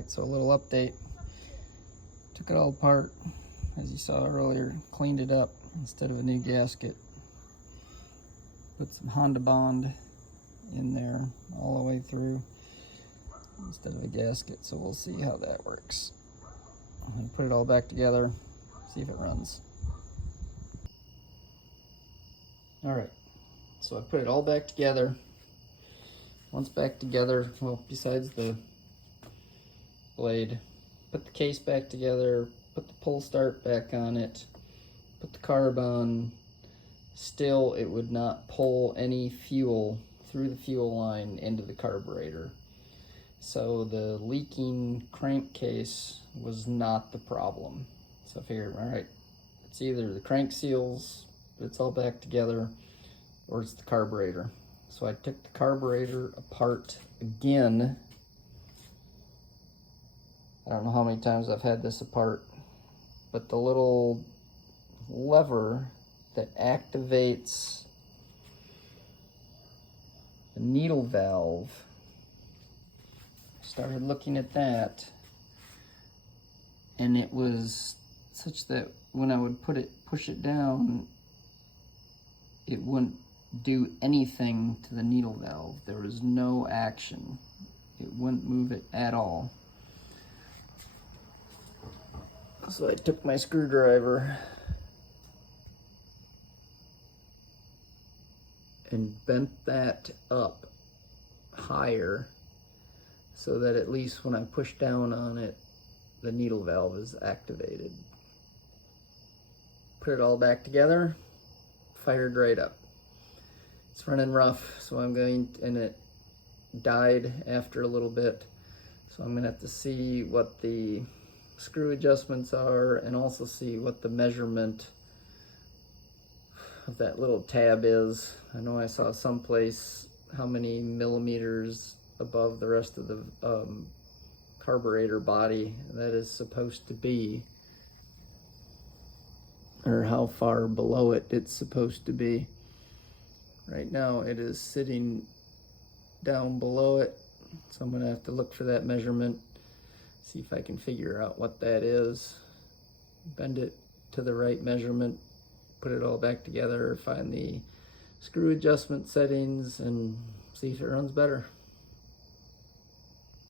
Alright, so a little update. Took it all apart, as you saw earlier, cleaned it up instead of a new gasket. Put some Honda Bond in there all the way through instead of a gasket, so we'll see how that works. I'll put it all back together, see if it runs. Alright, so I put it all back together. Once back together, well, besides the blade, put the case back together, put the pull start back on it, put the carb on. Still, it would not pull any fuel through the fuel line into the carburetor. So the leaking crankcase was not the problem. So I figured, all right, it's either the crank seals, it's all back together, or it's the carburetor. So I took the carburetor apart again. I don't know how many times I've had this apart, but the little lever that activates the needle valve, started looking at that, and it was such that when I would push it down, it wouldn't do anything to the needle valve. There was no action. It wouldn't move it at all. So I took my screwdriver and bent that up higher so that at least when I push down on it, the needle valve is activated. Put it all back together, fired right up. It's running rough, so I'm going, and it died after a little bit, so I'm gonna have to see what the screw adjustments are and also see what the measurement of that little tab is. I know I saw someplace how many millimeters above the rest of the carburetor body that is supposed to be, or how far below it it's supposed to be. Right now it is sitting down below it, so I'm gonna have to look for that measurement, see if I can figure out what that is, bend it to the right measurement, put it all back together, find the screw adjustment settings, and see if it runs better.